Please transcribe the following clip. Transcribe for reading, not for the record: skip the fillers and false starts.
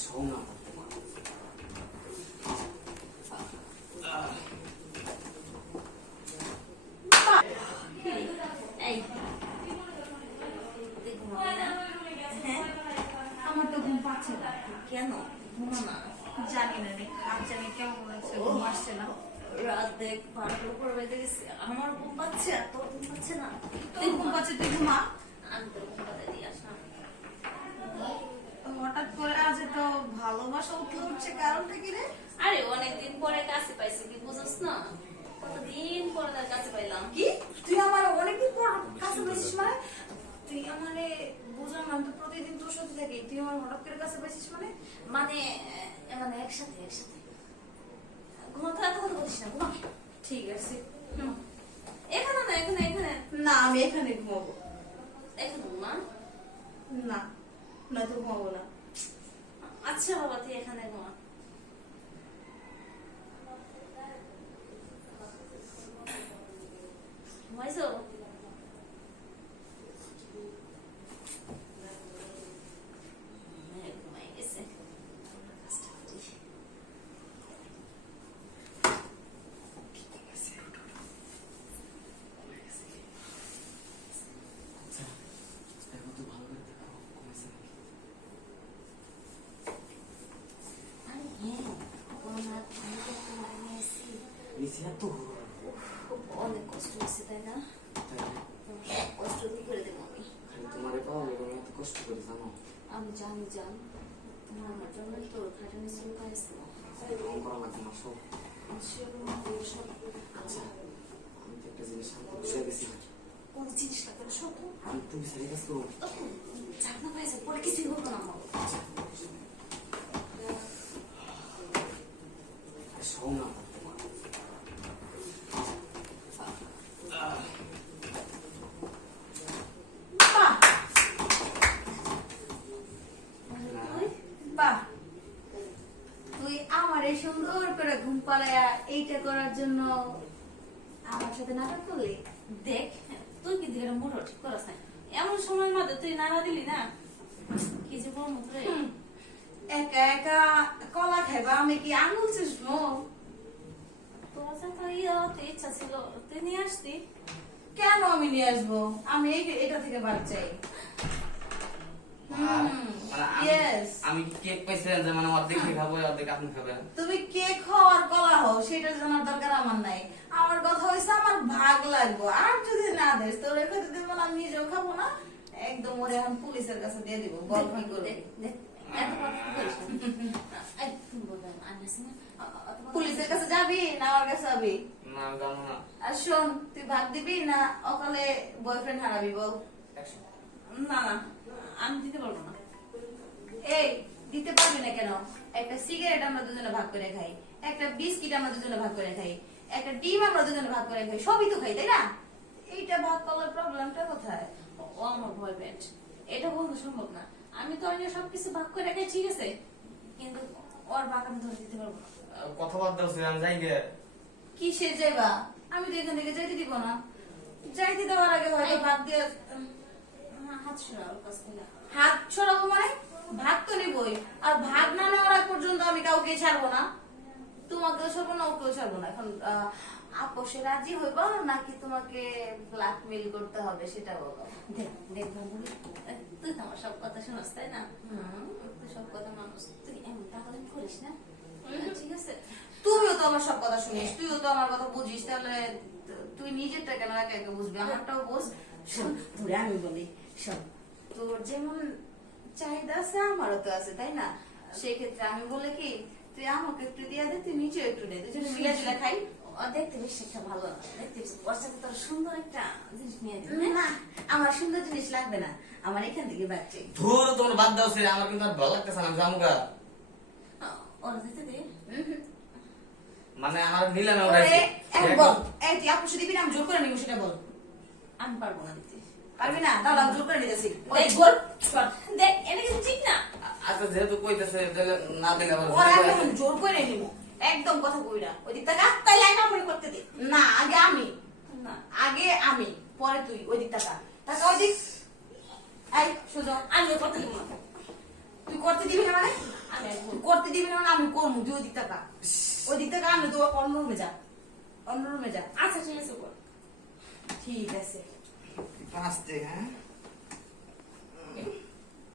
শোনা আমার তো ঘুম পাচ্ছে না। কেন ঘুমো না? জানি না রে, আজ জানি কেমন লাগছে, ঘুম আসছে না। রাত দেখ 12টার উপর বেজে গেছে, আমার ঘুম পাচ্ছে, আর তোর ঘুম পাচ্ছে না। তুই ঘুম পাচ্ছে, তুই ঘুমা। আমি তোর ঘুম পাতে দিয়ে আসলাম। হঠাৎ করে আজ তো ভালোবাসা উঠছে, কারণটা কি রে? আরে অনেকদিন পরে কাছে পাইছি, কি বুঝছ না? কতদিন পরে তার কাছে পাইলাম। কি তুই আমার অনেকদিন পর কাছে পাইছিস? মানে তুই আমারে বুঝলাম না, আমি তো প্রতিদিন তোর সাথে থাকি, তুই আমার হঠাৎ করে কাছে পাইছিস মানে? মানে মানে একসাথে একসাথে ঘুমাতে এত কথা বলিস না, ঘুমা। ঠিক আছে, এখানে না, এখানে এখানে না, আমি এখানে ঘুমাবো। এখানে ঘুমা না, নয়তো ঘুমাবো না। আচ্ছা বাবা, তুই এখানে ঘুমা। ঘুমাইছো? ঘুমাই গেছে। অনেক কষ্ট হচ্ছে, তাই না? কষ্ট কি করে দেবো আমি? তোমার পাওয়া এত কষ্ট করে জানো? আমি জানি জান, তোমার আমার জন্য তো খাটানি শুরু করেছিল। করা লাগবে না সব। আচ্ছা, আমি তো একটা জিনিস বুঝে গেছি। কোন জিনিস লাগবে না সব? আমি তুমি সারি কাজ করো। ঝাঁকনা পাইছে, পরে কিছুই হতো না আমার। শোনা তুই আমার এই সুন্দর করে ঘুম পালায়া এইটা করার জন্য আমার সাথে নাটক করলি? দেখ, তুই কি দিকে মোটর ঠিক করাস না, এমন সময়ের মধ্যে তুই নাড়া দিলি না, কি যে বলবো তোরে। একা একা কলা খাইবা, আমি কি আঙুল চুষবো? তোমার সাথে ইচ্ছা ছিল, তুই নিয়ে আসতি। কেন আমি নিয়ে আসবো? আমি এটা থেকে বাদ চাই। আমি কেক পাইছিলাম যে মানে অর্ধেক খাবো অর্ধেক আপনি খাবেন। তুমি কেক হও আর কলা হও সেটা জানার দরকার আমার নাই। আমার কথা হইছে আমার ভাগ লাগবো, আর যদি না দেস তো রেখে দিতে বল, আমি নিজেও খাবো না। একদম ওরে এখন পুলিশের কাছে দিয়ে দিব, বল কি করে। পুলিশের কাছে যাবি না আমার কাছে যাবি? না আমি জানো না। আর শোন, তুই ভাগ দিবি না অকালে বয়ফ্রেন্ড হারাবি বল? না না, আমি দিতে পারবো না। এই দিতে পারবি না কেন? একটা সিগারেট আমরা দুজনে ভাগ করে খাই, একটা বিস্কিট আমরা দুজনে ভাগ করে খাই, একটা ডিম আমরা দুজনে ভাগ করে খাই, সবই তো খাই, তাই না? এইটা ভাগ করার প্রবলেমটা কোথায়? ও আমার বয়ফ্রেন্ড, এটা বলতে সম্ভব না। আমি তো অন্য সবকিছু ভাগ করে খাই, ঠিক আছে, কিন্তু ওর ভাগ আমি ধরে দিতে পারবো না। কথাবার্তা হচ্ছে আমি যাই গে। কিসে যাইবা? আমি তো এখান থেকে যাইতে দিব না। যাইতে দেওয়ার আগে হয়তো ভাগ দিয়ে হাত সরাবো কাছ থেকে। হাত সরাবো মানে? ভাগ তো নিবই, আর ভাগ না নেওয়ার আগ পর্যন্ত আমি কাউকে ছাড়বো না। তোমাকেও ছাড়বো না, ওকেও ছাড়বো না। এখন আপোষে রাজি হইবা নাকি তোমাকে ব্ল্যাকমেইল করতে হবে সেটা বলো। দেখ বাবু, তুই তো আমার সব কথা শুনস, তাই না? তুই সব কথা মানুষ, তুই এমন তাহলে করিস না, ঠিক আছে? তুইও তো আমার সব কথা শুনিস, তুইও তো আমার কথা বুঝিস, তাহলে তুই নিজেরটা কেন একা একা বুঝবি? আমারটাও বুঝ। শোন, তোরে আমি বলি, শোন, তোর যেমন চাহিদা আছে আমারও তো আছে, তাই না? সেই ক্ষেত্রে আমি বলে কি, তুই আমাকে একটু দিয়ে দে, তুই নিজেও একটু নে, দুজনে মিলে ঝুলে খাই। দেখতে বেশ একটা ভালো না, দেখতে ওর সাথে তোর সুন্দর একটা জিনিস নিয়ে দিবি। না, আমার সুন্দর জিনিস লাগবে না, আমার এখান থেকে বাচ্চা ধুর তোমার বাদ দাও সে, আমার কিন্তু আর ভালো লাগতেছে না, আমি জামুগা। ওরা দিতে দে। মানে আমার নিলামে উঠাইছে। বল, এই তুই আপুষে দিবি না আমি জোর করে নিব সেটা বল। আমি পারবো না দিতে। পারবি না? তাহলে আমি জোর করে নিতেছি। দেখ বল, দেখ এটা কিন্তু ঠিক না। আচ্ছা যেহেতু কইতেছে তাহলে না দিলে আবার ওরা এখন জোর করে নিব, একদম কথা কইরা। ওই দিক থেকে তাই লাইন আপনি করতে দে। না, আগে আমি, না আগে আমি, পরে তুই। ওই দিক টাকা টাকা, ওই দিক। এই সুজন, আমি করতে দিব না। তুই করতে দিবি না মানে? আমি দিবি না আমি করবো, তুই ওই দিক টাকা, ওই দিক টাকা আনলে তো অন্য রুমে যা, অন্য রুমে যা। আচ্ছা ঠিক আছে বল। ঠিক আছে। আসতে হ্যাঁ